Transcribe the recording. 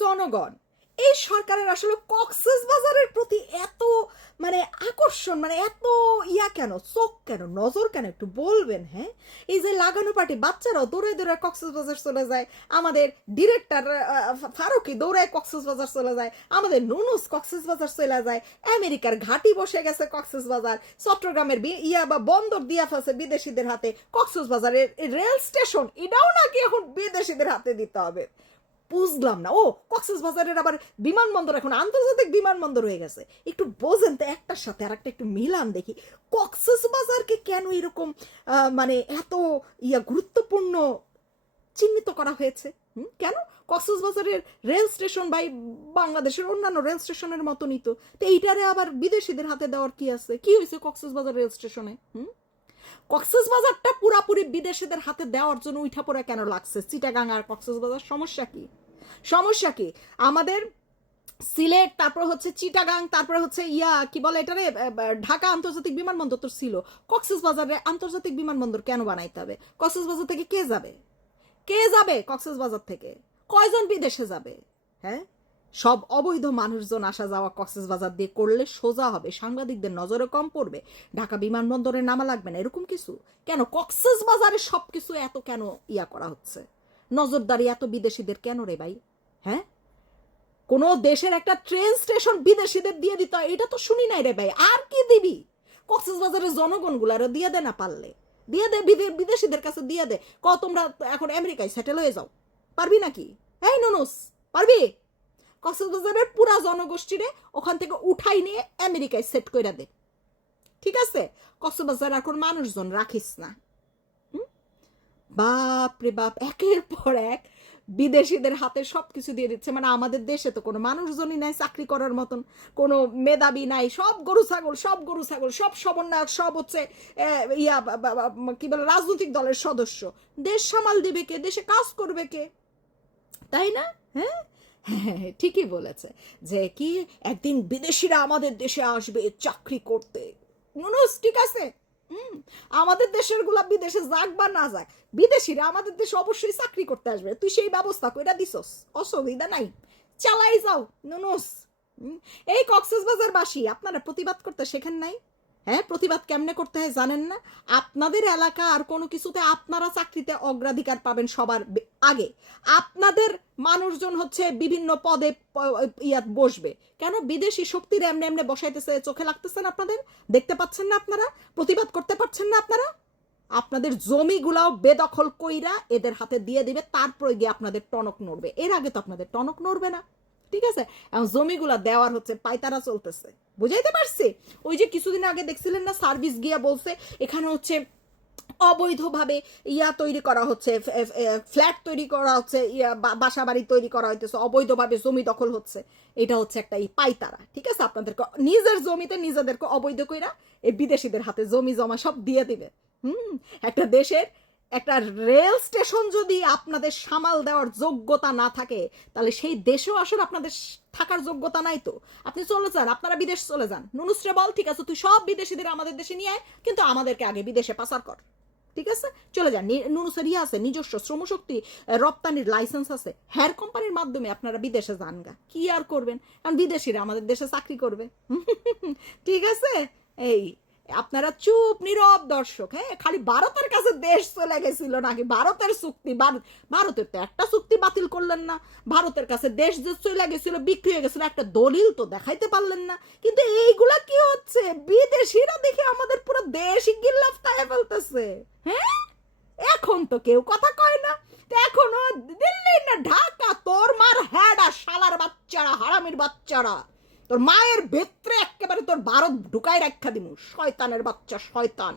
জনগণ, এই সরকারের আসলে কক্সবাজারের প্রতি এত মানে আকর্ষণ, মানে এত কেন, চোখ কেন, নজর কেন, একটু বলবেন? হ্যাঁ, এই যে লাগানো পার্টি বাচ্চারাও দৌড়ে দৌড়ে কক্সবাজার চলে যায়, আমাদের ডিরেক্টর ফারুকি দৌড়ায় কক্সবাজার চলে যায়, আমাদের নুনুস কক্সবাজার চলে যায়, আমেরিকার ঘাঁটি বসে গেছে কক্সবাজার, চট্টগ্রামের বা বন্দর দিয়া ফেলছে বিদেশিদের হাতে, কক্সবাজারের রেল স্টেশন এটাও নাকি এখন বিদেশিদের হাতে দিতে হবে। বুঝলাম না। ও, কক্সবাজারের আবার বিমানবন্দর এখন আন্তর্জাতিক বিমানবন্দর হয়ে গেছে। একটু বোঝেন তো, একটার সাথে আর একটা একটু মিলান দেখি। কক্সবাজারকে কেন এরকম মানে এত গুরুত্বপূর্ণ চিহ্নিত করা হয়েছে? কেন? কক্সবাজারের রেল স্টেশন বা বাংলাদেশের অন্যান্য রেল স্টেশনের মতনই তো এইটারে আবার বিদেশিদের হাতে দেওয়ার কি আছে? কি হয়েছে কক্সবাজার রেল স্টেশনে? কক্সবাজারটা পুরাপুরি বিদেশিদের হাতে দেওয়ার জন্য উঠা পড়া কেন লাগছে? চিটাগাং আর কক্সবাজার সমস্যা কি? সমস্যা কি? আমাদের সিলেট, তারপর হচ্ছে চিটাগাং, তারপরে হচ্ছে কি বলে এটারে, ঢাকা আন্তর্জাতিক বিমানবন্দর তো ছিল, কক্সবাজারে আন্তর্জাতিক বিমানবন্দর কেন বানাইতে হবে? কক্সবাজার থেকে কে যাবে? কে যাবে কক্সবাজার থেকে? কয়জন বিদেশে যাবে? হ্যাঁ, সব অবৈধ মানুষজন আসা যাওয়া কক্সবাজার দিয়ে করলে সোজা হবে, সাংবাদিকদের নজরে কম পড়বে, ঢাকা বিমানবন্দরে নামা লাগবে না, এরকম কিছু কেন? কক্সবাজারে সবকিছু এত কেন করা হচ্ছে? নজরদারি এত বিদেশিদের কেন রে ভাই? হ্যাঁ, কোন দেশের একটা ট্রেন স্টেশন বিদেশিদের দিয়ে দিতে হয় এটা তো শুনি নাই রে ভাই। আর কি দিবি? কক্সবাজারের জনগণ গুলারও দিয়ে দে, না পারলে দিয়ে দে, বিদেশিদের কাছে দিয়ে দে, তোমরা এখন আমেরিকায় সেটেল হয়ে যাও। পারবি নাকি? এই নুনুস, পারবি? কক্সবাজারের পুরা জনগোষ্ঠীরে ওখান থেকে উঠাই নিয়ে আমেরিকায় সেট করে দে, ঠিক আছে? কক্সবাজার এখন মানুষজন রাখিস না। বাপ রে বাপ, একের পর এক বিদেশিদের হাতে সবকিছু দিয়ে দিচ্ছে। মানে আমাদের দেশে তো কোনো মানুষজনই নাই চাকরি করার মতন, কোনো মেধাবী নাই, সব গরু ছাগল, সব গরু ছাগল, সব সমন্বয়ক, সব হচ্ছে কি বলে রাজনৈতিক দলের সদস্য। দেশ সামাল দিবে কে? দেশে কাজ করবে কে? তাই না? হ্যাঁ, হ্যাঁ, ঠিকই বলেছে যে কি একদিন বিদেশিরা আমাদের দেশে আসবে চাকরি করতে। নুনুস, ঠিক আছে, আমাদের দেশের গুলা বিদেশে যাক বা না যাক, বিদেশিরা আমাদের দেশে অবশ্যই চাকরি করতে আসবে। তুই সেই ব্যবস্থা কইরা দিছস, অসুবিধা নাই, চালাই যাও নুনুস। এই কক্সবাজার বাসী, আপনারা প্রতিবাদ করতে শেখেন নাই? হ্যাঁ, প্রতিবাদ কেমনে করতে হয় জানেন না? আপনাদের এলাকা আর কোনো কিছুতে আপনারা চাকরিতে অগ্রাধিকার পাবেন সবার আগে। আপনাদের মানুষজন হচ্ছে বিভিন্ন পদে বসবে। কেন? বিদেশি শক্তির এমনি এমনি বসাইতেছে, চোখে লাগতেছে না আপনাদের? দেখতে পাচ্ছেন না আপনারা? প্রতিবাদ করতে পারছেন না আপনারা? আপনাদের জমিগুলাও বেদখল কইরা এদের হাতে দিয়ে দিবে, তারপরে গিয়ে আপনাদের টনক নড়বে। এর আগে তো আপনাদের টনক নড়বে না, ঠিক আছে? এখন জমিগুলা দেওয়ার হচ্ছে পাইতারা চলতেছে, বুঝাইতে পারছি? ওই যে কিছুদিন আগে দেখছিলেন না, সার্ভিস গিয়া বলছে এখানে হচ্ছে অবৈধভাবে তৈরি করা হচ্ছে, ফ্ল্যাট তৈরি করা হচ্ছে, বাসা বাড়ি তৈরি করা হইতেছে, অবৈধভাবে জমি দখল হচ্ছে। এটা হচ্ছে একটা পাইতারা, ঠিক আছে? আপনাদেরকে নিজের জমিতে নিজেদেরকে অবৈধ কইরা এই বিদেশিদের হাতে জমি জমা সব দিয়ে দিবে। একটা দেশের একটা রেল স্টেশন যদি আপনাদের সামাল দেওয়ার যোগ্যতা না থাকে, তাহলে সেই দেশেও আসলে আপনাদের থাকার যোগ্যতা নাই। তো আপনি চলে যান, আপনারা বিদেশ চলে যান। নুনুসরে বল, ঠিক আছে তুই সব বিদেশিদের আমাদের দেশে নিয়ে আয়, কিন্তু আমাদেরকে আগে বিদেশে পাচার কর, ঠিক আছে? চলে যান। নুনুসের আছে, নিজস্ব শ্রমশক্তি রপ্তানির লাইসেন্স আছে, হেয়ার কোম্পানির মাধ্যমে আপনারা বিদেশে যান গা। কি আর করবেন? কারণ বিদেশিরা আমাদের দেশে চাকরি করবে, ঠিক আছে? এই আপনারা চুপ নীরব দর্শক। হ্যাঁ, খালি ভারতের কাছে দেশ চলে গেছিল নাকি? ভারতের চুক্তি, ভারতের তো একটা চুক্তি বাতিল করলেন না। ভারতের কাছে দেশ যে চলে গেছিল, বিক্রি হয়ে গেছিল, একটা দলিল তো দেখাইতে পারলেন না। কিন্তু এইগুলা কি হচ্ছে? বিদেশিরা দেখে আমাদের পুরো দেশই গিল্লাফ খাইয়ে ফেলতেছে। হ্যাঁ, এখন তো কেউ কথা কয় না। এখনো দিল্লি না ঢাকা, তোর মার হ্যাডা শালার বাচ্চারা, হারামির বাচ্চারা, তোর মায়ের ভেতরে একেবারে তোর ভারত ঢুকাই রাখা দিমু। শয়তানের বাচ্চা, শয়তান।